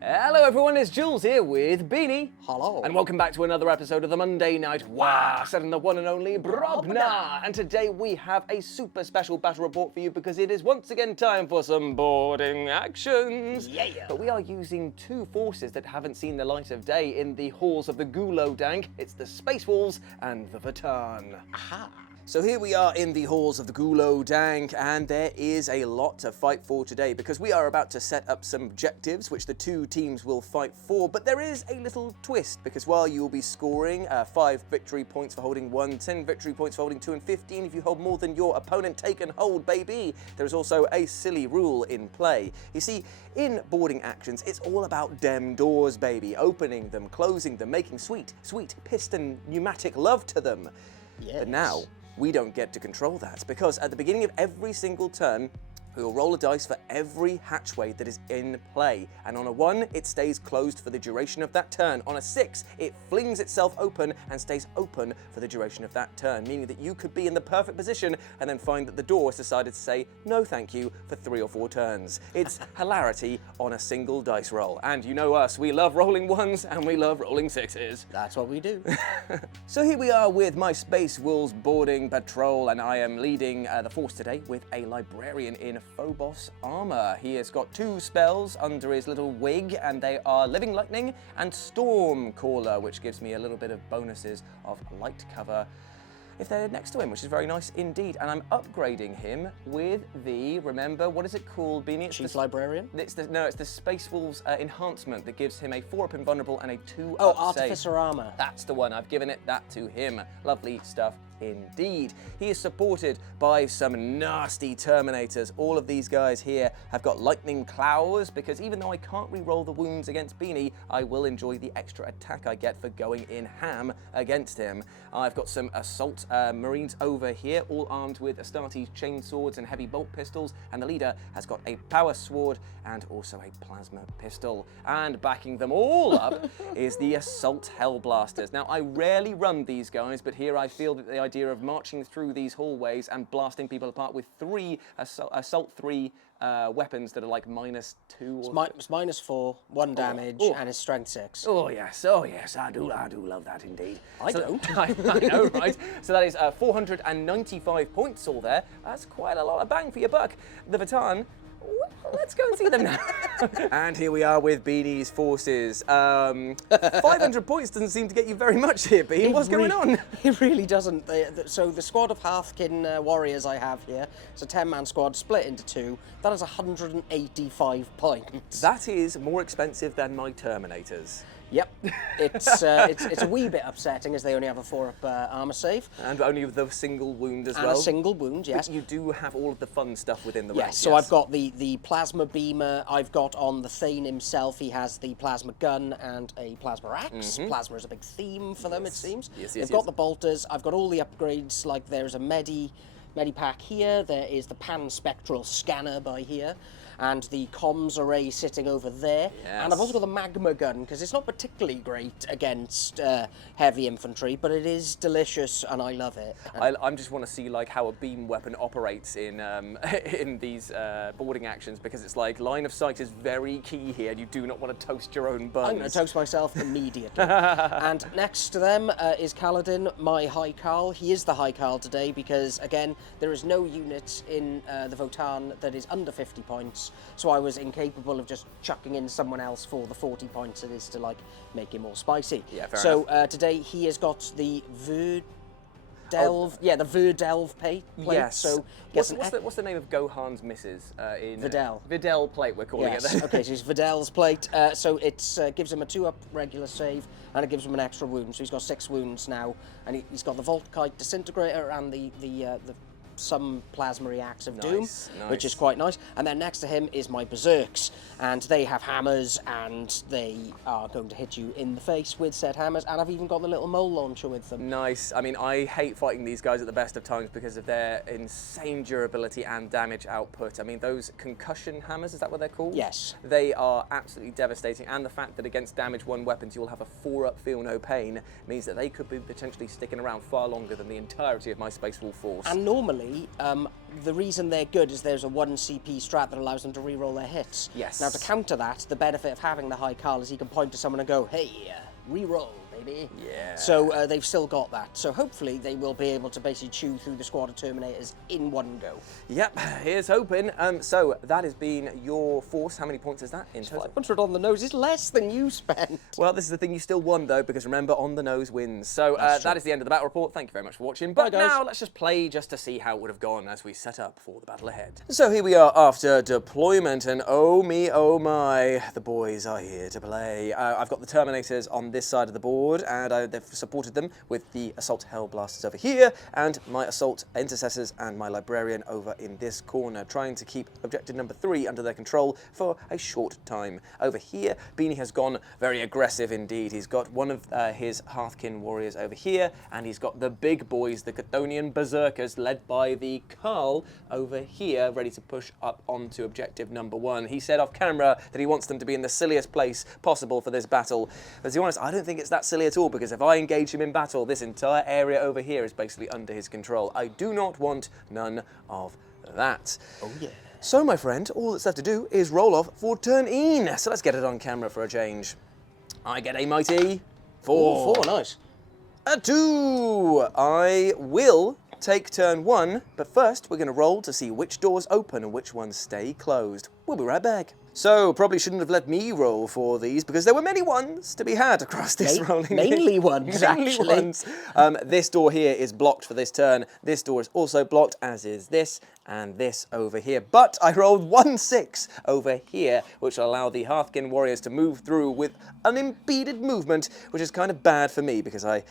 Hello everyone, it's Jules here with Beanie. Hello. And welcome back to another episode of the Monday Night Wah, set in the one and only Brobna. And today we have a super special battle report for you because it is once again time for some boarding actions. Yeah. But we are using two forces that haven't seen the light of day in the halls of the Gulo Dank. It's the Space Wolves and the Votaan. Aha. So here we are in the halls of the Gulo Dank, and there is a lot to fight for today because we are about to set up some objectives which the two teams will fight for, but there is a little twist because while you will be scoring 5 victory points for holding 1, 10 victory points for holding 2, and 15 if you hold more than your opponent, take and hold, baby. There is also a silly rule in play. You see, in boarding actions, it's all about dem doors, baby. Opening them, closing them, making sweet, sweet piston pneumatic love to them. Yes. But now, we don't get to control that because at the beginning of every single turn, we will roll a dice for every hatchway that is in play. And on a 1, it stays closed for the duration of that turn. On a 6, it flings itself open and stays open for the duration of that turn, meaning that you could be in the perfect position and then find that the door has decided to say no thank you for 3 or 4 turns. It's hilarity on a single dice roll. And you know us, we love rolling 1s and we love rolling 6s. That's what we do. So here we are with my Space Wolves boarding patrol, and I am leading the force today with a librarian in Phobos armor. He has got 2 spells under his little wig, and they are Living Lightning and Storm Caller, which gives me a little bit of bonuses of light cover if they're next to him, which is very nice indeed. And I'm upgrading him with the, remember, what is it called, Beanie? Chief Librarian? It's the Space Wolves enhancement that gives him a 4-up invulnerable and a 2-up Oh, save. Artificer Armor. That's the one. I've given it that to him. Lovely stuff indeed. He is supported by some nasty Terminators. All of these guys here have got lightning claws because even though I can't re-roll the wounds against Beanie, I will enjoy the extra attack I get for going in ham against him. I've got some assault Marines over here, all armed with Astartes chainswords and heavy bolt pistols, and the leader has got a power sword and also a plasma pistol. And backing them all up is the assault hellblasters. Now, I rarely run these guys, but here I feel that the idea of marching through these hallways and blasting people apart with 3 assault 3 weapons that are like -2 or It's -4, 1 damage, and his strength 6. Oh yes, I do love that indeed. I don't. I know, right? So that is 495 points all there. That's quite a lot of bang for your buck. The Votaan, well, let's go and see them now. And here we are with Beanie's forces. 500 points doesn't seem to get you very much here, Beanie. What's going on? It really doesn't. So the squad of Hearthkin warriors I have here, it's a 10-man squad split into 2. That is 185 points. That is more expensive than my Terminators. Yep, it's a wee bit upsetting as they only have a 4-up armor save. And only with the single wound as And well. a single wound, yes. But you do have all of the fun stuff within the Yes, rank. so I've got the plasma beamer, I've got on the Thane himself, he has the plasma gun and a plasma axe. Plasma is a big theme for them, it seems. Yes, I've got the bolters, I've got all the upgrades, like there's a Medipack here, there is the pan-spectral scanner by here, and the comms array sitting over there. Yes. And I've also got the magma gun, because it's not particularly great against heavy infantry, but it is delicious and I love it. I just want to see like how a beam weapon operates in in these boarding actions, because it's like line of sight is very key here and you do not want to toast your own buns. I'm going to toast myself immediately. And next to them is Kaladin, my High Carl. He is the High Carl today because, again, there is no unit in the Votaan that is under 50 points. So I was incapable of just chucking in someone else for the 40 points it is to, like, make it more spicy. Yeah, fair so enough. today he has got the the Verdelve plate. Yes. So what's the name of Gohan's missus in Videl. Videl plate, we're calling it then. Okay, so it's Videl's plate. So it gives him a 2-up regular save, and it gives him an extra wound. So he's got 6 wounds now, and he's got the Volkite disintegrator and the some plasma reacts of doom, Nice. which is quite nice. And then next to him is my berserks, and they have hammers, and they are going to hit you in the face with said hammers, and I've even got the little mole launcher with them. Nice. I mean, I hate fighting these guys at the best of times because of their insane durability and damage output. I mean, those concussion hammers, is that what they're called? Yes. They are absolutely devastating, and the fact that against damage 1 weapons you'll have a 4-up feel no pain means that they could be potentially sticking around far longer than the entirety of my Space Wolf force. And normally, the reason they're good is there's a 1 CP strat that allows them to reroll their hits. Yes. Now, to counter that, the benefit of having the High Carl is he can point to someone and go, hey, reroll, baby. Yeah. So they've still got that. So hopefully they will be able to basically chew through the squad of Terminators in one go. Yep, here's hoping. So that has been your force. How many points is that in total? 500 on the nose is less than you spent. Well, this is the thing, you still won though, because remember, on the nose wins. So that is the end of the battle report. Thank you very much for watching. But Bye, guys. now let's just play just to see how it would have gone as we set up for the battle ahead. So here we are after deployment, and oh me, oh my, the boys are here to play. I've got the Terminators on this side of the board, and they've supported them with the Assault Hellblasters over here, and my Assault Intercessors and my Librarian over in this corner, trying to keep objective number 3 under their control for a short time. Over here, Beanie has gone very aggressive indeed. He's got one of his Hearthkin warriors over here, and he's got the big boys, the Chthonian Berserkers, led by the Carl over here, ready to push up onto objective number 1. He said off camera that he wants them to be in the silliest place possible for this battle. But to be honest, I don't think it's that silly at all, because if I engage him in battle, this entire area over here is basically under his control. I do not want none of that. Oh yeah. So, my friend, all that's left to do is roll off for turn in. So let's get it on camera for a change. I get a mighty 4. Ooh, 4, nice. A 2. I will take turn 1, but first we're going to roll to see which doors open and which ones stay closed. We'll be right back. So, probably shouldn't have let me roll for these, because there were many ones to be had across this rolling. Mainly ones, actually. Ones. This door here is blocked for this turn. This door is also blocked, as is this and this over here. But I rolled 1-6 over here, which will allow the Hearthkin warriors to move through with unimpeded movement, which is kind of bad for me, because I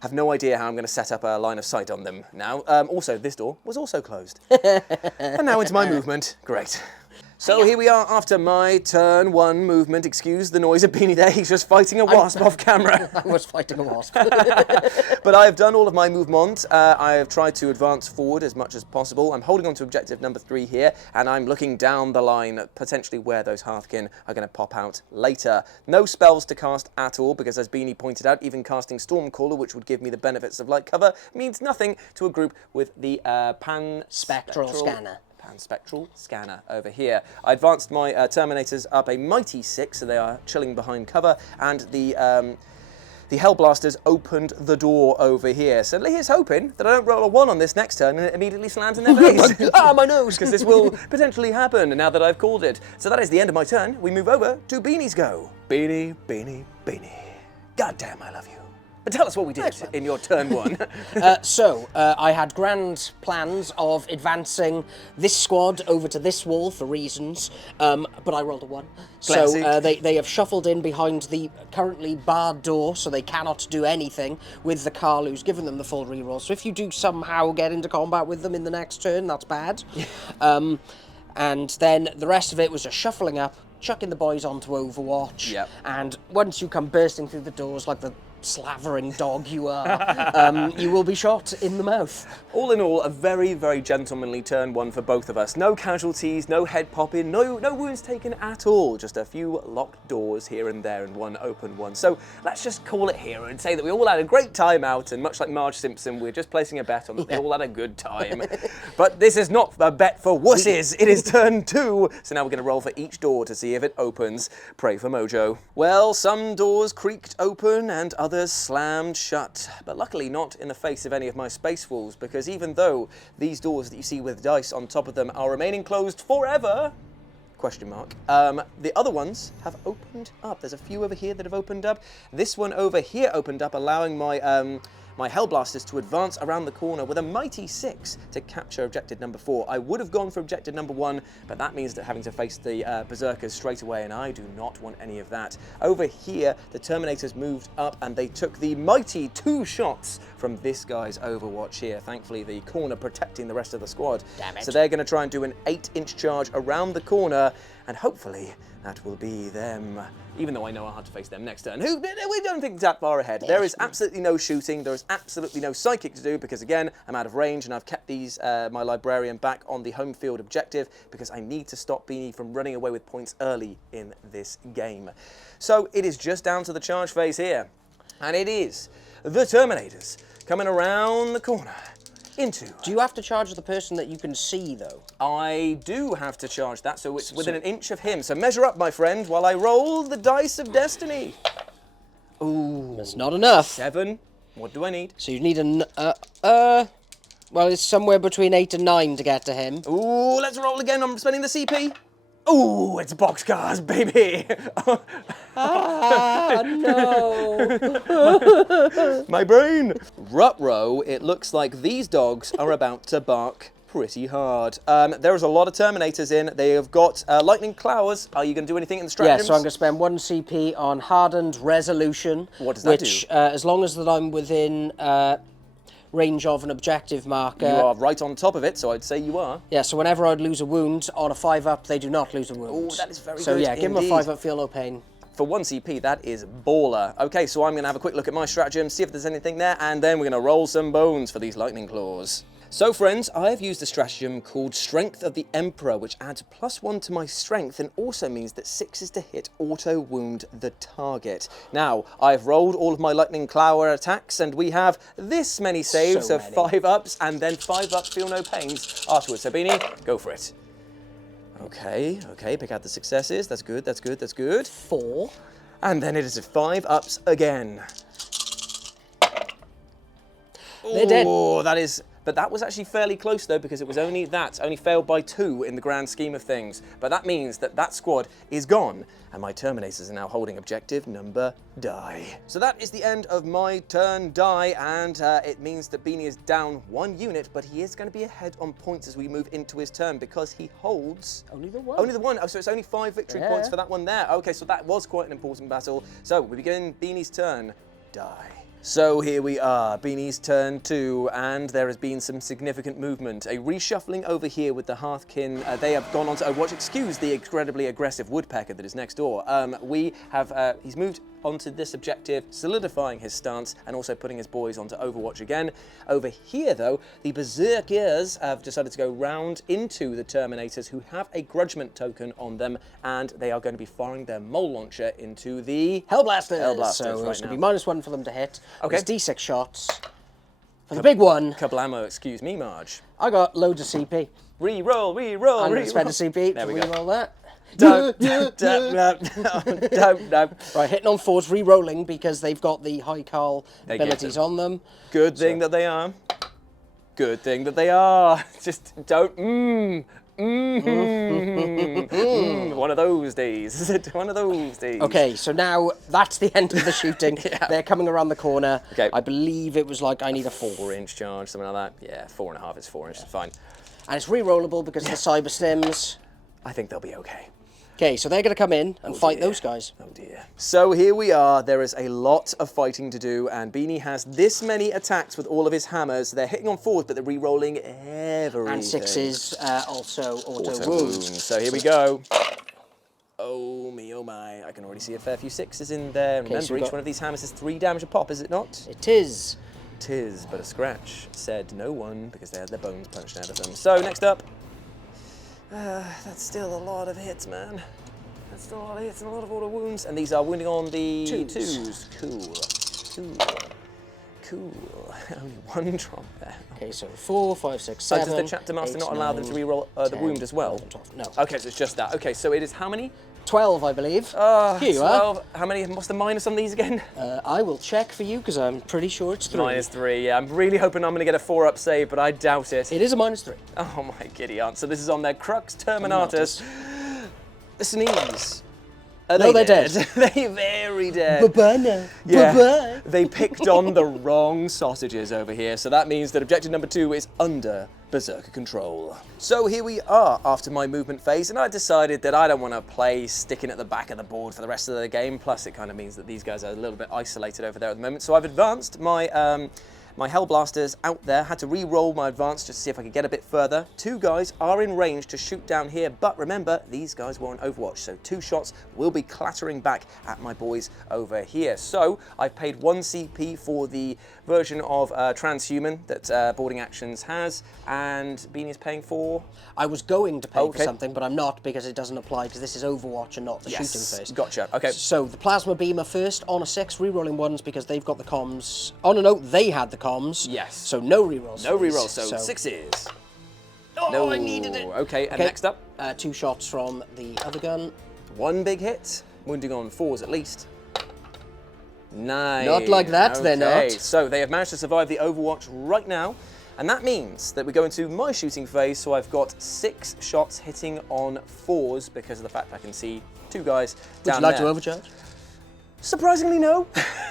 have no idea how I'm going to set up a line of sight on them now. Also, this door was also closed. And now into my movement. Great. So here we are after my turn 1 movement. Excuse the noise of Beanie there. He's just fighting a wasp off camera. I was fighting a wasp. But I've done all of my movement. I have tried to advance forward as much as possible. I'm holding on to objective number 3 here, and I'm looking down the line, potentially where those Hearthkin are going to pop out later. No spells to cast at all, because as Beanie pointed out, even casting Stormcaller, which would give me the benefits of light cover, means nothing to a group with the Spectral Scanner. Spectral Scanner over here. I advanced my Terminators up a mighty 6, so they are chilling behind cover, and the Hellblasters opened the door over here. So here's hoping that I don't roll a 1 on this next turn and it immediately slams in their face. My nose! Because this will potentially happen now that I've called it. So that is the end of my turn. We move over to Beanie's go. Beanie, Beanie, Beanie. God damn, I love you. But tell us what we did in your turn 1. I had grand plans of advancing this squad over to this wall for reasons, but I rolled a 1. Classic. So they have shuffled in behind the currently barred door, so they cannot do anything with the Carl who's given them the full reroll. So if you do somehow get into combat with them in the next turn, that's bad. And then the rest of it was just shuffling up, chucking the boys onto Overwatch, Yep. and once you come bursting through the doors like the slavering dog you are, you will be shot in the mouth. All in all, a very, very gentlemanly turn 1 for both of us. No casualties, no head popping, no wounds taken at all. Just a few locked doors here and there and one open one. So let's just call it here and say that we all had a great time out, and much like Marge Simpson, we're just placing a bet on that they all had a good time. But this is not a bet for wusses. It is turn 2. So now we're going to roll for each door to see if it opens. Pray for mojo. Well, some doors creaked open and others slammed shut, but luckily not in the face of any of my Space Wolves, because even though these doors that you see with dice on top of them are remaining closed forever, question mark, the other ones have opened up. There's a few over here that have opened up. This one over here opened up, allowing my my Hellblasters to advance around the corner with a mighty 6 to capture objective number 4. I would have gone for objective number 1, but that means that having to face the Berserkers straight away, and I do not want any of that. Over here, the Terminators moved up and they took the mighty 2 shots from from this guy's overwatch here. Thankfully, the corner protecting the rest of the squad. Damn it. So they're going to try and do an 8-inch charge around the corner, and hopefully that will be them. Even though I know I'll have to face them next turn. We don't think it's that far ahead. There is absolutely no shooting. There is absolutely no psychic to do because, again, I'm out of range and I've kept these my librarian back on the home field objective because I need to stop Beanie from running away with points early in this game. So it is just down to the charge phase here. And it is the Terminators coming around the corner into... Do you have to charge the person that you can see, though? I do have to charge that, so it's within an inch of him. So measure up, my friend, while I roll the dice of destiny. Ooh. That's not enough. 7. What do I need? So you need well, it's somewhere between 8 and 9 to get to him. Ooh, let's roll again. I'm spending the CP. Ooh, it's boxcars, baby. Ah, no. My brain. Ruh-roh, it looks like these dogs are about to bark pretty hard. There is a lot of Terminators in. They have got lightning clowers. Are you going to do anything in the stratagems? Yeah, so I'm going to spend 1 CP on hardened resolution. What does that do? Which, as long as that I'm within range of an objective marker. You are right on top of it, so I'd say you are. Yeah, so whenever I'd lose a wound on a 5-up, they do not lose a wound. Oh, that is very good. So yeah, give them a indeed. 5-up, feel no pain. For 1 CP, that is baller. Okay, so I'm going to have a quick look at my stratagem, see if there's anything there, and then we're going to roll some bones for these lightning claws. So friends, I have used a stratagem called Strength of the Emperor, which adds +1 to my strength and also means that 6 is to hit auto wound the target. Now, I've rolled all of my lightning clower attacks and we have this many saves So of many. 5-ups and then 5-up feel no pains afterwards. So Beanie, go for it. Okay, pick out the successes. That's good, that's good, that's good. 4. And then it is 5-ups again. They're dead. Oh, that is... But that was actually fairly close, though, because it was only failed by 2 in the grand scheme of things. But that means that that squad is gone, and my Terminators are now holding objective number die. So that is the end of my turn die, and it means that Beanie is down 1 unit, but he is going to be ahead on points as we move into his turn, because he holds... Only the 1. Only the 1. Oh, so it's only 5 victory points for that one there. Okay, so that was quite an important battle. So we begin Beanie's turn. Die. So here we are, Beanie's turn 2, and there has been some significant movement. A reshuffling over here with the Hearthkin. They have gone on to Overwatch. Excuse the incredibly aggressive woodpecker that is next door. He's moved onto this objective, solidifying his stance and also putting his boys onto Overwatch again. Over here, though, the Berserkers have decided to go round into the Terminators, who have a Grudgment token on them, and they are going to be firing their Mole Launcher into the Hellblasters. Hellblasters So right it's going now. to be -1 for them to hit. Okay. It's D6 shots. For the big one, Kablamo, excuse me, Marge. I got loads of CP. Re-roll, re-roll, I'm going re-roll. to spend a CP There to we go. re-roll that. Don't. Right, hitting on 4s, re-rolling because they've got the high Carl They get abilities them. on them. Good thing that they are. Good thing that they are. Just don't. One of those days. One of those days. Okay, so now that's the end of the shooting. Yeah. They're coming around the corner. Okay. I believe it was like I need a 4. 4-inch charge, something like that. Yeah, 4.5 is 4 inches. Fine. And it's re-rollable because of the cyber stims. I think they'll be okay. Okay, so they're going to come in and fight dear. those guys. Oh dear. So here we are. There is a lot of fighting to do, and Beanie has this many attacks with all of his hammers. They're hitting on 4s, but they're re-rolling everything. And 6s also auto Auto wounds. wounds. So here we go. Oh me, oh my. I can already see a fair few 6s in there. Okay, Remember, so we've each got- one of these hammers is 3 damage a pop, is it not? It is. Tis but a scratch, said no one, because they had their bones punched out of them. So, next up. That's still a lot of hits, man. That's still a lot of hits and a lot of auto wounds. And these are wounding on the 2s. Cool. Only 1 drop there. Okay, so 4, 5, 6, So 7. does the chapter master 8, not allow them to 9, reroll the 10, wound as well? 11, 12. No. Okay, so it's just that. Okay, so it is how many? 12, I believe. Here you are. 12. How many? What's the minus on these again? I will check for you because I'm pretty sure it's 3. -3, yeah. I'm really hoping I'm going to get a 4-up save, but I doubt it. It is a -3. Oh my giddy aunt. So this is on their Crux Terminatus. The sneeze. Are No, they they're dead. They're very dead. Bye-bye now. Yeah. Bye-bye. They picked on the wrong sausages over here, so that means that objective number 2 is under Berserker control. So here we are after my movement phase, and I decided that I don't want to play sticking at the back of the board for the rest of the game, plus it kind of means that these guys are a little bit isolated over there at the moment. So I've advanced my my Hellblasters out there. Had to re-roll my advance just to see if I could get a bit further. 2 guys are in range to shoot down here, but remember, these guys were on Overwatch, so 2 shots will be clattering back at my boys over here. So I've paid 1 CP for the version of Transhuman that Boarding Actions has, and Beanie's paying for... I was going to pay for something, but I'm not because it doesn't apply because this is Overwatch and not the shooting phase. Gotcha. Okay. So the Plasma Beamer first on a 6, re-rolling 1s because they've got the comms. Oh no, they had the comms. Yes. So no re-rolls. No re-rolls, so 6s. Oh, No. I needed it. Okay, and next up? 2 shots from the other gun. 1 big hit, wounding on 4s at least. 9. Not like that, they're not. So they have managed to survive the Overwatch right now, and that means that we go into my shooting phase, so I've got 6 shots hitting on 4s because of the fact I can see 2 guys down there. Would you like to overcharge? Surprisingly, no,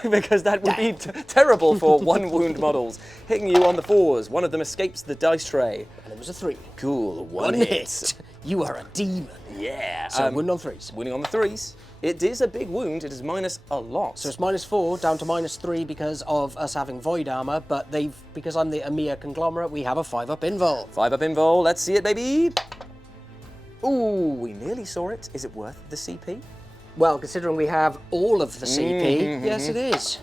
because that would be terrible for 1 wound models. Hitting you on the 4s, one of them escapes the dice tray. And it was a 3. Cool, 1 hit. hit. You are a demon. Yeah. So wound on 3s. Winning on the 3s. It is a big wound, it is minus a lot. So it's -4 down to -3 because of us having void armor, but because I'm the EMEA conglomerate, we have a 5-up invul. 5-up invul, let's see it, baby. Ooh, we nearly saw it. Is it worth the CP? Well, considering we have all of the CP, yes it is.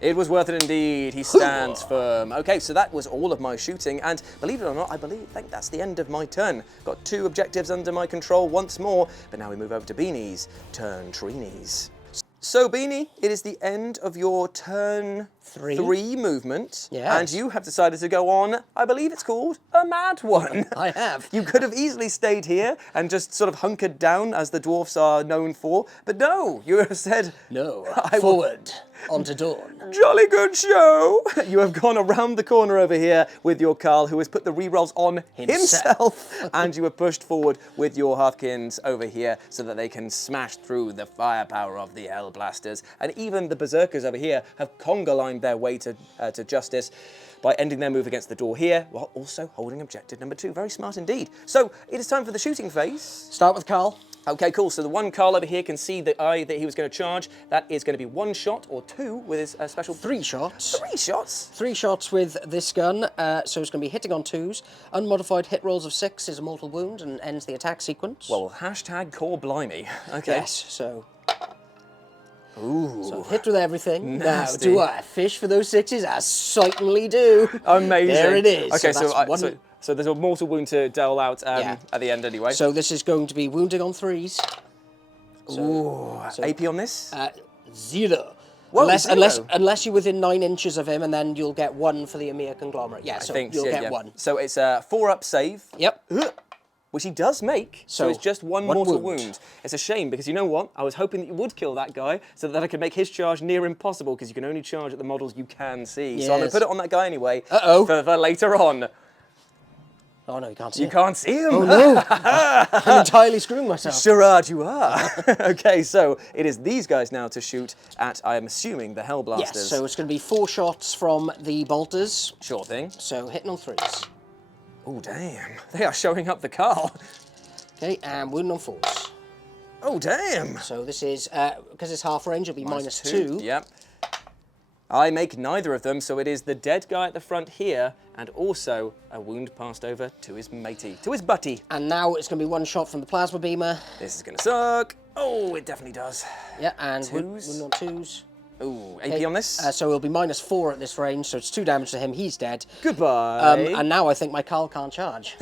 It was worth it indeed. He stands firm. Okay, so that was all of my shooting, and believe it or not, I think that's the end of my turn. Got 2 objectives under my control once more, but now we move over to Beanie's turn Trinies. So Beanie, it is the end of your turn 3 movement, Yes. and you have decided to go on, I believe it's called, a mad one. I have. You could have easily stayed here and just sort of hunkered down as the dwarfs are known for, but no, you have said... No, I will- forward, onto dawn. Jolly good show! You have gone around the corner over here with your Carl, who has put the rerolls on himself, and you have pushed forward with your Hearthkins over here so that they can smash through the firepower of the Hellblasters. And even the Berserkers over here have conga-lined their way to justice by ending their move against the door here, while also holding objective number 2. Very smart indeed. So, it is time for the shooting phase. Start with Carl. Okay, cool. So the one Carl over here can see the eye that he was going to charge. That is going to be 1 shot or 2 with his special... 3 shots. 3 shots? 3 shots with this gun, so it's going to be hitting on 2s. Unmodified hit rolls of 6 is a mortal wound and ends the attack sequence. Well, hashtag core blimey. Okay. Yes, so... Ooh. So I've hit with everything. Nasty. Now, do I fish for those 6s? I certainly do. Amazing. There it is. Okay, so, that's so there's a mortal wound to dole out at the end anyway. So this is going to be wounding on 3s. Ooh. AP on this? 0. Whoa, Unless you're within 9 inches of him, and then you'll get 1 for the EMEA conglomerate. Yeah, so you'll get 1. So it's a 4-up save. Yep. Which he does make, so it's just 1 mortal wound. wound. It's a shame, because you know what? I was hoping that you would kill that guy, so that I could make his charge near impossible, because you can only charge at the models you can see. Yes. So I'm going to put it on that guy anyway, Uh-oh. for later on. Oh no, you can't see You it. can't see him! Oh no! I'm entirely screwing myself. Sherrod, you are! Okay, so it is these guys now to shoot at, I am assuming, the Hellblasters. Yes, so it's going to be 4 shots from the bolters. Sure thing. So hitting on 3s. Oh, damn. They are showing up the Carl. Okay, and wounding on 4s. Oh, damn. So this is, because it's half range, it'll be -2. Yep. I make neither of them, so it is the dead guy at the front here, and also a wound passed over to his matey, to his butty. And now it's going to be 1 shot from the plasma beamer. This is going to suck. Oh, it definitely does. Yeah, and 2s. wounding on 2s. Ooh, AP on this? So it'll be -4 at this range, so it's 2 damage to him. He's dead. Goodbye. And now I think my Carl can't charge.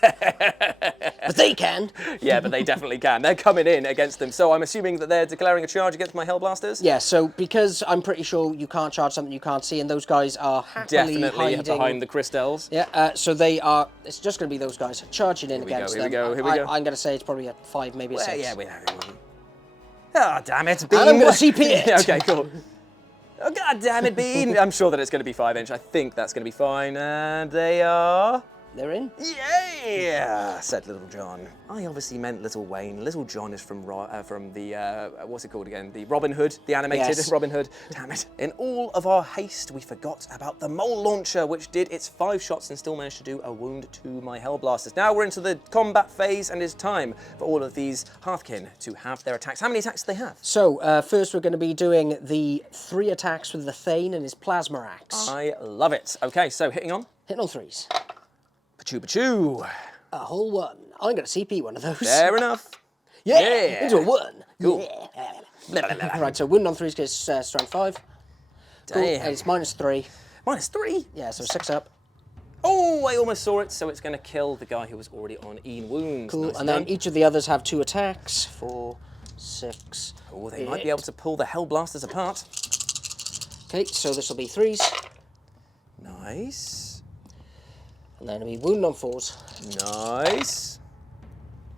But they can. Yeah, but they definitely can. They're coming in against them. So I'm assuming that they're declaring a charge against my Hellblasters? Yeah, so because I'm pretty sure you can't charge something you can't see, and those guys are happily Definitely hiding behind the crystals. Yeah, so they are. It's just going to be those guys charging in against them. Here we go. I'm going to say it's probably a 5, maybe a 6. Yeah, we have. Oh, damn it, Bean. And I'm going to CP it. Yeah, okay, cool. Oh, God damn it, Bean. I'm sure that it's going to be 5 inch. I think that's going to be fine. And they are they're in. Yeah, said Little John. I obviously meant Little Wayne. Little John is from the, what's it called again? The Robin Hood, the animated Yes. Robin Hood. Damn it. In all of our haste, we forgot about the mole launcher, which did its 5 shots and still managed to do a wound to my Hellblasters. Now we're into the combat phase, and it's time for all of these Hearthkin to have their attacks. How many attacks do they have? So, first we're going to be doing the 3 attacks with the Thane and his Plasma Axe. I love it. Okay, so hitting on. Hitting on 3s. Pachoo, pachoo. A whole 1. I'm going to CP one of those. Fair enough. Yeah, into a 1. Cool. Yeah. Right, so wound on 3s gives strength 5. Cool. Damn. And it's -3. -3? Yeah, so 6 up. Oh, I almost saw it, so it's going to kill the guy who was already on Ian wounds. Cool, Nice and then done. each of the others have 2 attacks. 4, 6. Oh, they might be able to pull the Hellblasters apart. Okay, so this will be 3s. Nice. And then it'll be wound on 4s. Nice.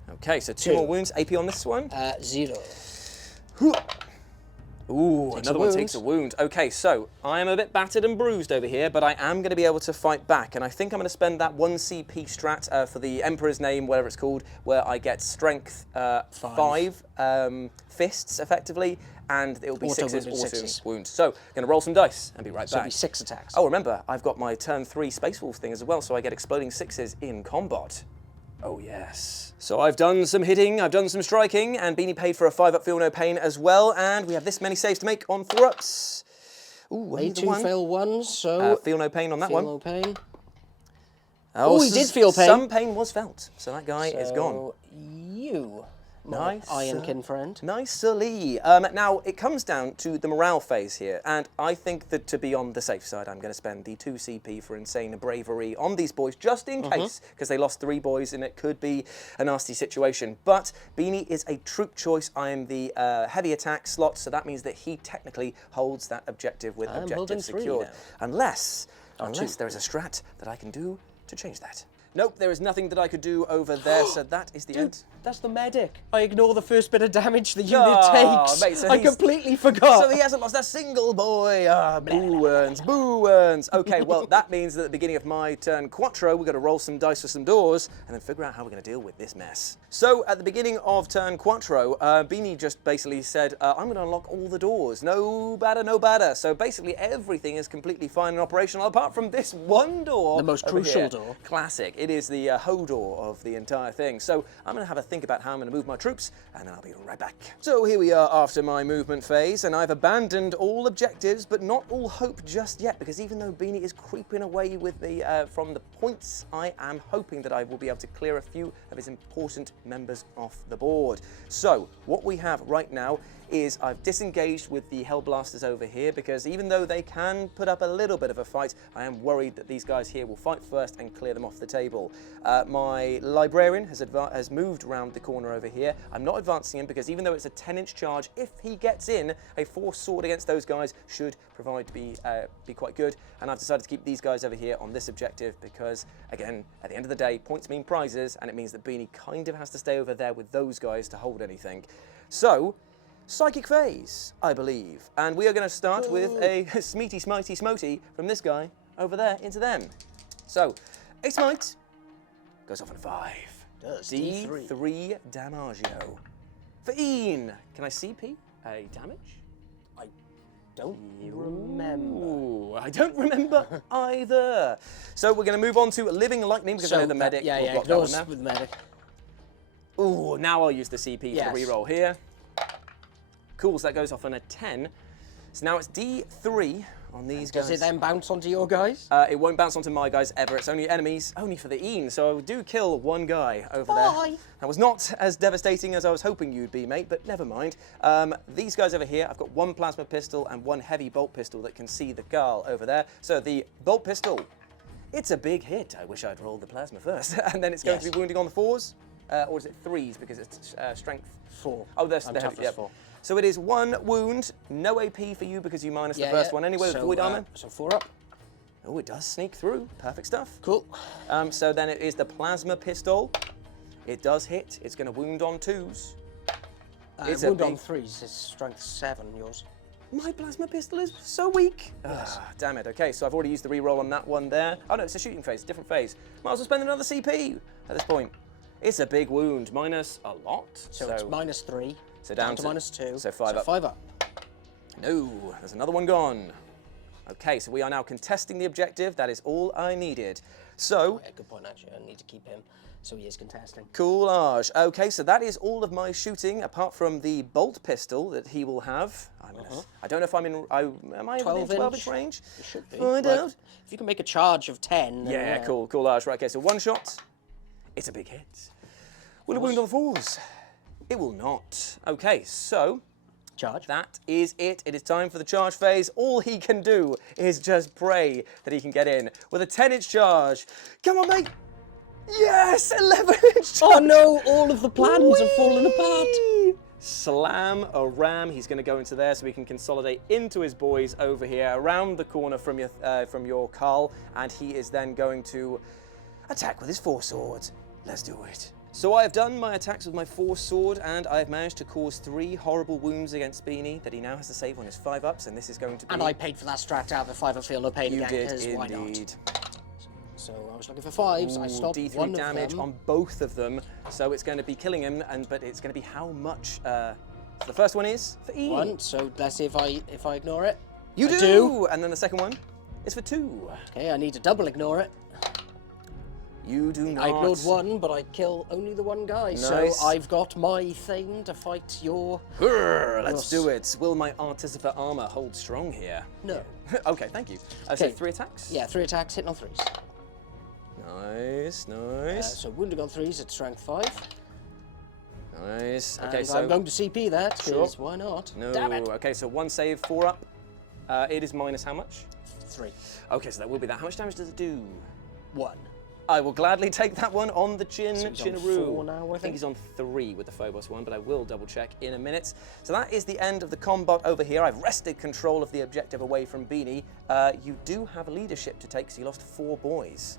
Okay, so 2 more wounds. AP on this one. 0. Ooh, Takes another a one wound. takes a wound. Okay, so I am a bit battered and bruised over here, but I am going to be able to fight back. And I think I'm going to spend that 1 CP strat for the Emperor's Name, whatever it's called, where I get strength 5 fists, effectively, and it'll be Auto 6s, wound and auto 6s. wounds. So, going to roll some dice and be right So it'll back. be 6 attacks. Oh, remember, I've got my turn 3 Space Wolf thing as well, so I get exploding 6s in combat. Oh, yes. So I've done some hitting, I've done some striking, and Beanie paid for a 5-up Feel No Pain as well, and we have this many saves to make on 4-ups. Ooh, I need the 2 one. fail 1s, so Feel No Pain on that feel one. no pain. Oh, he did feel pain. Some pain was felt, so that guy is gone. So you, Nice. Ironkin friend. Nicely. Now, it comes down to the morale phase here, and I think that to be on the safe side, I'm going to spend the 2 CP for insane bravery on these boys, just in case, because they lost 3 boys, and it could be a nasty situation. But Beanie is a troop choice. I am the heavy attack slot, so that means that he technically holds that objective with I'm holding objective 3 secured. now. Unless 2. there is a strat that I can do to change that. Nope, there is nothing that I could do over there, so that is the end. That's the medic. I ignore the first bit of damage the unit Oh, takes. mate, so I he's- completely forgot. So he hasn't lost a single boy. Ah, boo earns, boo earns. Okay, well, that means that at the beginning of my turn quattro, we've got to roll some dice for some doors and then figure out how we're going to deal with this mess. So at the beginning of turn quattro, Beanie just basically said, I'm going to unlock all the doors. No batter, no batter. So basically everything is completely fine and operational apart from this one door. The most over crucial here. door. Classic. It is the hoe door of the entire thing. So I'm going to have a think about how I'm going to move my troops, and then I'll be right back. So here we are after my movement phase, and I've abandoned all objectives, but not all hope just yet, because even though Beanie is creeping away with the from the points, I am hoping that I will be able to clear a few of his important members off the board. So what we have right now is I've disengaged with the Hellblasters over here, because even though they can put up a little bit of a fight, I am worried that these guys here will fight first and clear them off the table. My Librarian has moved around the corner over here. I'm not advancing him because even though it's a 10-inch charge, if he gets in, a force sword against those guys should provide to be quite good. And I've decided to keep these guys over here on this objective because, again, at the end of the day, points mean prizes, and it means that Beanie kind of has to stay over there with those guys to hold anything. So, Psychic Phase, I believe. And we are going to start with a smeety smitey smoty from this guy over there into them. So, a smite goes off on 5. Does, D3 Damagio. For Ian, can I CP a damage? I don't remember. Ooh, I don't remember either. So we're going to move on to Living Lightning because I know the medic will block that one now. with the medic. Ooh, now I'll use the CP Yes. for the reroll here. Cool, so that goes off on a 10. So now it's D3 on these guys. Does it then bounce onto your guys? It won't bounce onto my guys ever. It's only enemies, only for the Ian. So I do kill one guy over there. That was not as devastating as I was hoping you'd be, mate, but never mind. These guys over here, I've got 1 plasma pistol and 1 heavy bolt pistol that can see the Garl over there. So the bolt pistol, it's a big hit. I wish I'd rolled the plasma first. And then it's going to be wounding on the 4s, or is it 3s because it's strength? 4. Oh, that's I'm the heavy, toughness yep. 4. So it is 1 wound, no AP for you because you minus the first one anyway with void armor. So 4 up. Oh, it does sneak through. Perfect stuff. Cool. So then it is the plasma pistol. It does hit. It's going to wound on 2s. It's a Wound on big- 3s is strength 7, yours. My plasma pistol is so weak. Yes. Damn it. Okay, so I've already used the reroll on that one there. Oh no, it's a shooting phase, different phase. Might as well spend another CP at this point. It's a big wound, minus a lot. So it's -3. So down to to -2. So 5 up. 5 up. No, there's another one gone. Okay, so we are now contesting the objective. That is all I needed. So, Yeah, good point, actually. I need to keep him, so he is contesting. coolage. Okay, so that is all of my shooting, apart from the bolt pistol that he will have. I don't know if I'm in. Am I in 12-inch range? You should be. Find Well, out. if you can make a charge of 10. then Yeah, coolage. Right, okay, so one shot. It's a big hit. Will it wound on the fours? It will not. Okay, so. Charge. That is it. It is time for the charge phase. All he can do is just pray that he can get in with a 10-inch charge. Come on, mate. Yes, 11-inch charge. Oh no, all of the plans have fallen apart. Slam a ram. He's going to go into there so we can consolidate into his boys over here around the corner from your Carl, and he is then going to attack with his 4 swords. Let's do it. So I have done my attacks with my 4 sword, and I have managed to cause 3 horrible wounds against Beanie that he now has to save on his 5-ups, and this is going to be... And I paid for that strat to have a 5-up feel no pain You again, did because why indeed. not? So I was looking for 5s, I stopped D3 one damage of them. on both of them, so it's going to be killing him, but it's going to be how much... So the first one is for E. 1, so let's see if I ignore it. You I do! And then the second one is for 2. Okay, I need to double ignore it. You do not. I ignored 1, but I kill only the 1 guy. Nice. So I've got my thing to fight your... Grr, let's do it. Will my Artificer armor hold strong here? No. Okay, thank you. So 3 attacks? Yeah, 3 attacks, hitting on 3s. Nice. So wounding on 3s at strength 5. Nice. Okay, And so... I'm going to CP that, Sure. because why not? No. Damn it. Okay, so 1 save, 4 up. It is minus how much? 3. Okay, so that will be that. How much damage does it do? 1. I will gladly take that one on the chin. So he's on Chinaroo. 4 now, I think. He's on 3 with the Phobos one, but I will double check in a minute. So that is the end of the combat over here. I've wrested control of the objective away from Beanie. You do have leadership to take, so you lost 4 boys.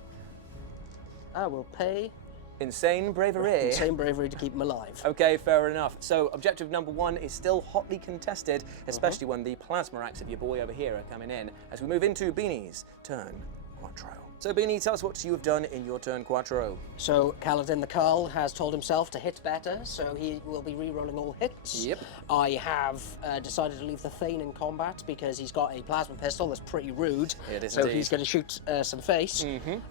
I will pay Insane bravery. insane bravery to keep him alive. Okay, fair enough. So objective number 1 is still hotly contested, especially when the plasma acts of your boy over here are coming in, as we move into Beanie's turn quattro. So Beanie, tell us what you have done in your turn quattro. So Kaladin the Carl has told himself to hit better, so he will be re-rolling all hits. Yep. I have decided to leave the Thane in combat because he's got a plasma pistol that's pretty rude. It is so indeed. he's going to shoot some face.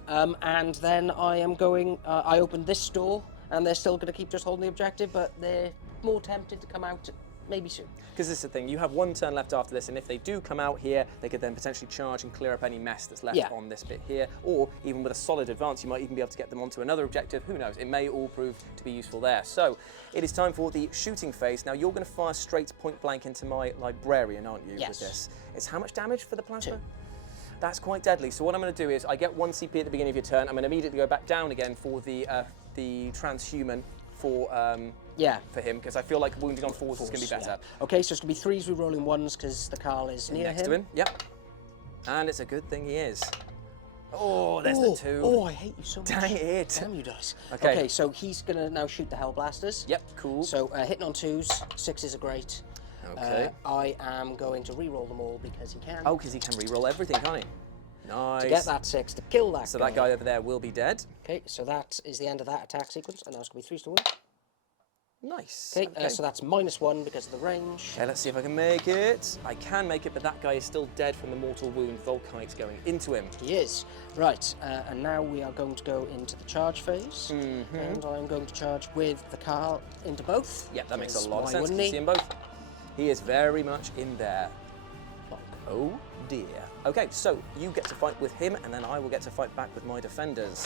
And then I am going, I opened this door, and they're still going to keep just holding the objective, but they're more tempted to come out maybe soon. Because this is the thing, you have 1 turn left after this, and if they do come out here, they could then potentially charge and clear up any mess that's left Yeah. on this bit here, or even with a solid advance, you might even be able to get them onto another objective. Who knows? It may all prove to be useful there. So it is time for the shooting phase. Now you're going to fire straight point blank into my librarian, aren't you? Yes. With this, it's how much damage for the plasma? 2. That's quite deadly. So what I'm going to do is I get 1 CP at the beginning of your turn. I'm going to immediately go back down again for the transhuman for him, because I feel like wounding on 4s is going to be better. Yeah. Okay, so it's going to be 3s re-rolling 1s because the Carl is near Next to him, yep. And it's a good thing he is. Oh, there's the 2. Oh, I hate you so much. Dang it. Damn you guys. Okay. Okay, so he's going to now shoot the Hellblasters. Yep, cool. So hitting on 2s, 6s are great. Okay. I am going to re-roll them all because he can. Oh, because he can re-roll everything, can't he? Nice. To get that 6, to kill that So guy. that guy over there will be dead. Okay, so that is the end of that attack sequence, and now it's going to be 3s to win. Nice. Okay, so that's -1 because of the range. Okay, let's see if I can make it. I can make it, but that guy is still dead from the mortal wound Volkite going into him. He is. Right, and now we are going to go into the charge phase. And I'm going to charge with the Carl into both. Yep, that makes a because lot of why sense. You wouldn't see them both. He is very much in there. Oh dear. Okay, so you get to fight with him, and then I will get to fight back with my defenders.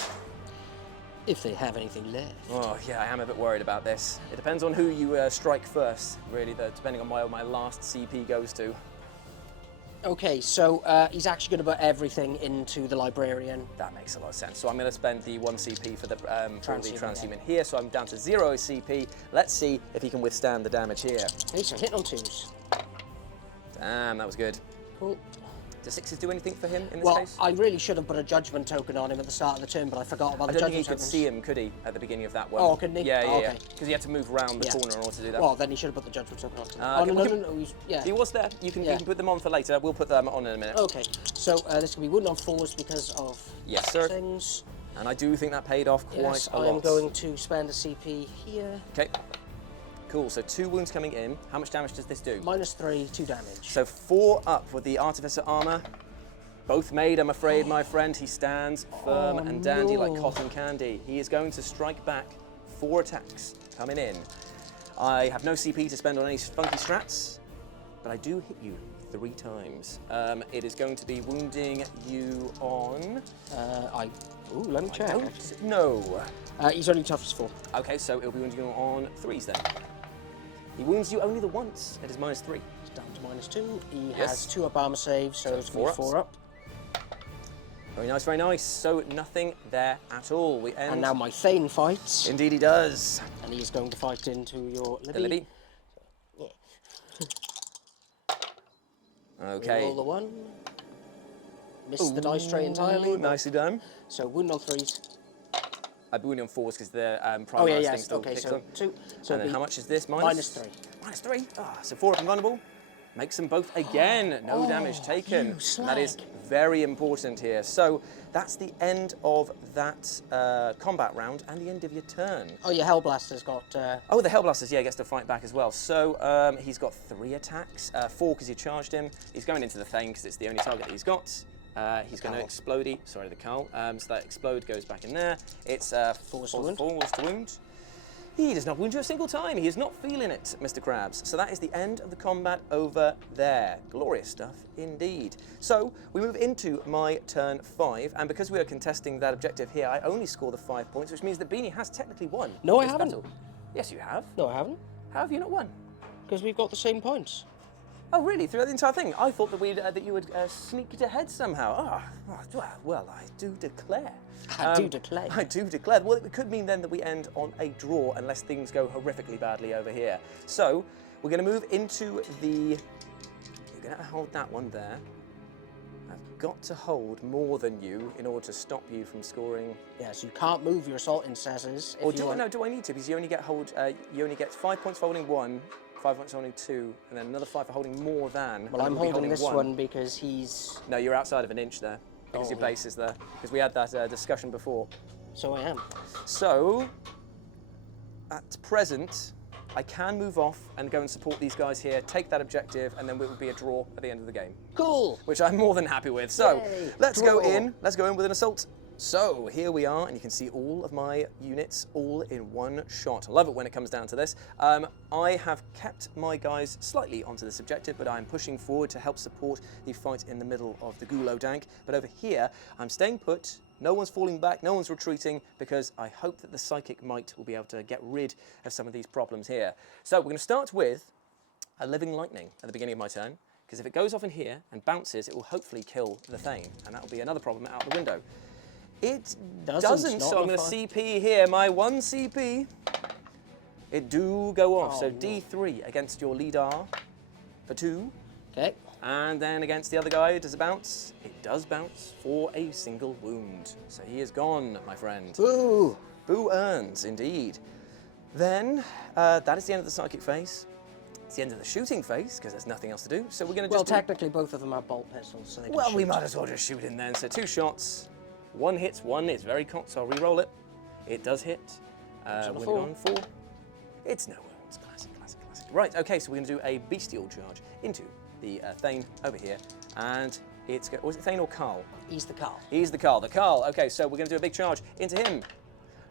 If they have anything left. Oh yeah, I am a bit worried about this. It depends on who you strike first, really, depending on where my last CP goes to. Okay, so he's actually going to put everything into the librarian. That makes a lot of sense. So I'm going to spend the 1 CP for the transhuman yeah. here, so I'm down to 0 CP. Let's see if he can withstand the damage here. Okay, so hit on 2s. Damn, that was good. Cool. Do 6s do anything for him in this Well, case? I really should have put a judgment token on him at the start of the turn, but I forgot about I the don't think judgment he could tokens. see him, could he, at the beginning of that one? Oh, couldn't he? Yeah, Oh, yeah, okay. Because he had to move around the corner in order to do that. Well, then he should have put the judgment token on. okay, No, yeah. He was there. You can put them on for later. We'll put them on in a minute. Okay, so this can be wooden on 4s because of Yes, sir. things. And I do think that paid off quite Yes, a lot. I am going to spend a CP here. Okay. Cool, so 2 wounds coming in. How much damage does this do? -3, 2 damage. So 4 up with the Artificer armor. Both made, I'm afraid, my friend. He stands firm and dandy like cotton candy. He is going to strike back 4 attacks coming in. I have no CP to spend on any funky strats, but I do hit you 3 times. It is going to be wounding you on... Ooh, let me check. No. He's only toughness 4. Okay, so it'll be wounding you on 3s then. He wounds you only the once. It is -3. He's down to -2. He Yes. has 2 up armor saves, so it's going to be 4 up. Very nice, very nice. So nothing there at all. We end. And now my Thane fights. Indeed he does. And he's going to fight into your Libby. The Libby. Okay. Roll the 1. Miss the dice tray entirely. Nicely done. So wound on 3s. I'd be wounding on 4s because the Oh primary yeah, thing yes. still Okay, kicks so on. 2. So And then it'll how be much is this? -3. -3. Ah, so 4 up and vulnerable. Makes them both again. No damage taken. you And that is slag. very important here. So that's the end of that combat round and the end of your turn. Oh, your Hellblaster's got... Oh, the Hellblasters, yeah, gets to fight back as well. So he's got 3 attacks, 4 because you charged him. He's going into the Thane because it's the only target that he's got. He's going to explode. Sorry, the Cull. So that explode goes back in there. It's 4 to wound. He does not wound you a single time. He is not feeling it, Mr. Krabs. So that is the end of the combat over there. Glorious stuff indeed. So we move into my turn 5, and because we are contesting that objective here, I only score the 5 points, which means that Beanie has technically won. No, I this haven't. battle. Yes, you have. No, I haven't. How have you not won? Because we've got the same points. Oh, really? Throughout the entire thing? I thought that that you would sneak it ahead somehow. Well, I do declare. I do declare. I do declare. Well, it could mean then that we end on a draw unless things go horrifically badly over here. So we're going to move into the... You're going to hold that one there. I've got to hold more than you in order to stop you from scoring. Yes, you can't move your assault incesses. Or do I need to? Because you only get 5 points for holding 1. 5 points for holding 2, and then another 5 for holding more than. Well, I'm holding this one because he's... No, you're outside of an inch there, because your base is there. Because we had that discussion before. So I am. So, at present, I can move off and go and support these guys here, take that objective, and then it will be a draw at the end of the game. Cool. Which I'm more than happy with. So, Yay. let's go Draw. in. Let's go in with an assault. So here we are, and you can see all of my units all in one shot. I love it when it comes down to this. I have kept my guys slightly onto this objective, but I'm pushing forward to help support the fight in the middle of the Gulo Dank. But over here, I'm staying put. No one's falling back, no one's retreating, because I hope that the Psychic Might will be able to get rid of some of these problems here. So we're going to start with a Living Lightning at the beginning of my turn, because if it goes off in here and bounces, it will hopefully kill the Thane, and that will be another problem out the window. It doesn't, so I'm going to CP here. My 1 CP, it do go off. So D3 against your leader for 2. Okay. And then against the other guy, does it bounce? It does bounce for a single wound. So he is gone, my friend. Boo! Boo earns, indeed. Then, that is the end of the psychic phase. It's the end of the shooting phase, because there's nothing else to do. So we're going to Well, technically, both of them have bolt pistols, so they can shoot. we might as well just shoot in then. So 2 shots. 1 hits, 1 is very cocked, so I'll re-roll it. It does hit. Winning on 4. It's no wounds. Classic, classic, classic. Right, okay, so we're going to do a bestial charge into the Thane over here. And it's... Was it Thane or Carl? He's the Carl. He's the Carl. The Carl. Okay, so we're going to do a big charge into him.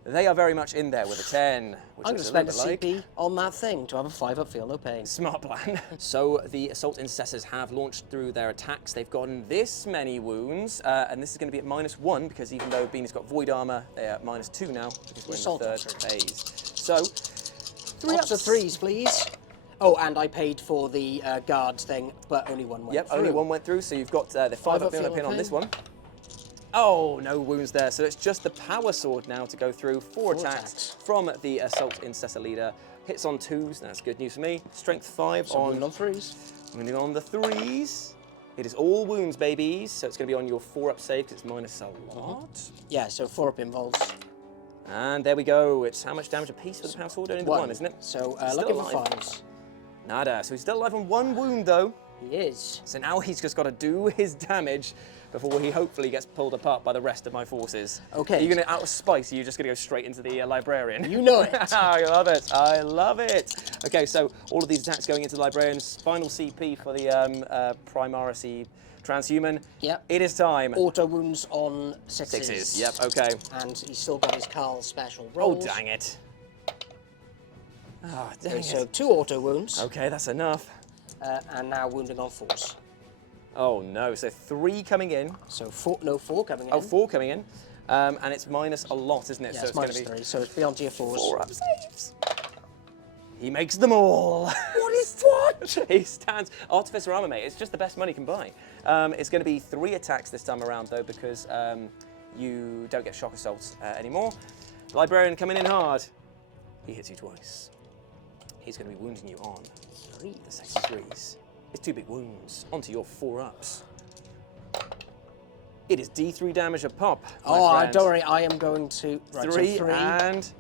They are very much in there with a 10. Which I'm going to spend a CP on that thing to have a 5 up, feel no pain. Smart plan. So the Assault Intercessors have launched through their attacks. They've gotten this many wounds, and this is going to be at -1 because even though Beanie's got Void Armor, they're at -2 now because we're in the 3rd phase. So, 3 Lots of 3s, please. Oh, and I paid for the guard thing, but only 1 went through. Only 1 went through, so you've got the 5 up pin on this one. Oh, no wounds there. So it's just the Power Sword now to go through. 4 attacks from the Assault Intercessor leader. Hits on 2s, that's good news for me. Strength 5 on 3s. Moving on the 3s. It is all wounds, babies, so it's going to be on your 4-up save because it's minus a lot. Yeah, so 4-up involves. And there we go. It's how much damage a piece for the power sword? Only the 1, isn't it? So Still looking for alive. 5s. Nada. So he's still alive on 1 wound, though. He is. So now he's just got to do his damage before he hopefully gets pulled apart by the rest of my forces. Okay. Are you going to, out of spite, are you just going to go straight into the librarian? You know it. I love it. I love it. Okay, so all of these attacks going into the librarian's final CP for the Primacy transhuman. Yep. It is time. Auto wounds on 6s. 6s. Yep. Okay. And he's still got his Carl special Oh, rolls. dang it. Oh, dang it. So 2 auto wounds. Okay, that's enough. And now wounding on 4s. Oh no, so 3 coming in. So 4 coming in. Oh, 4 coming in. And it's minus a lot, isn't it? Yeah, so it's going minus to be 3, so it's beyond your 4s. 4-up saves. He makes them all. What is what? He stands. Artificer armor, mate. It's just the best money can buy. It's going to be 3 attacks this time around, though, because you don't get shock assaults anymore. Librarian coming in hard. He hits you twice. He's going to be wounding you on 3. The sexy 3s. It's 2 big wounds onto your 4-ups. It is D3 damage a pop. Oh, friend. don't worry, I am going to... Right, 3 so 3. and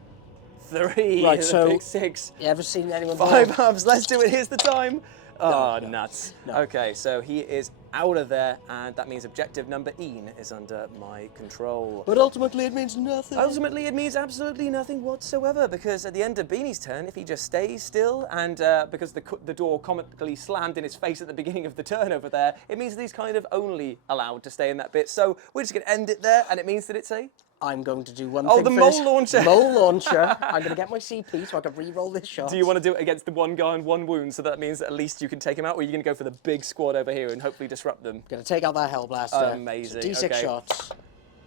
3. Right, The so- big 6. You ever seen anyone... 5 ups. Let's do it. Here's the time. Oh, no, nuts. no. Okay, so he is out of there, and that means objective number E is under my control. But ultimately it means nothing. Ultimately, it means absolutely nothing whatsoever, because at the end of Beanie's turn, if he just stays still, and because the door comically slammed in his face at the beginning of the turn over there, it means that he's kind of only allowed to stay in that bit. So we're just going to end it there, and it means that it's a... I'm going to do one Oh, thing the first. mole launcher. Mole launcher. I'm going to get my CP so I can re-roll this shot. Do you want to do it against the 1 guy and 1 wound, so that means that at least you can take him out, or are you going to go for the big squad over here and hopefully disrupt them? Going to take out that Hellblaster. Amazing, So D6 okay. shots.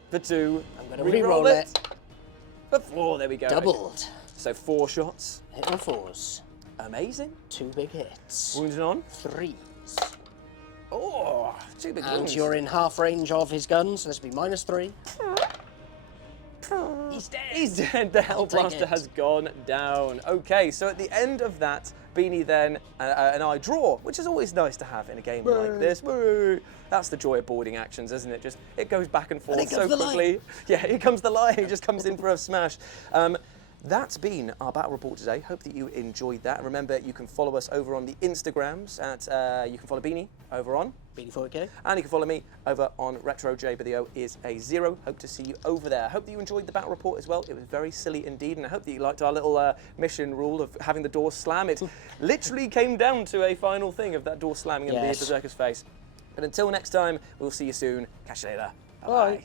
For 2. I'm going to re-roll it. For 4, there we go. Doubled. So 4 shots. Hit on 4s. Amazing. 2 big hits. Wounded on. 3s. Oh, 2 big And wounds. you're in half range of his guns, so this will be minus 3. He's dead. He's dead. The Hellblaster it. has gone down. Okay, so at the end of that, Beanie then and I draw, which is always nice to have in a game like this. Woo. That's the joy of boarding actions, isn't it? Just it goes back and forth so quickly. Yeah, here comes the lion. He just comes in for a smash. That's been our battle report today. Hope that you enjoyed that. Remember, you can follow us over on the Instagrams at you can follow Beanie over on Beanie4K. and you can follow me over on RetroJ, but the O is a 0. Hope to see you over there. Hope that you enjoyed the battle report as well. It was very silly indeed, and I hope that you liked our little mission rule of having the door slam. It literally came down to a final thing of that door slamming and the Berserker's face. But until next time, we'll see you soon. Catch you later. Bye-bye. Bye.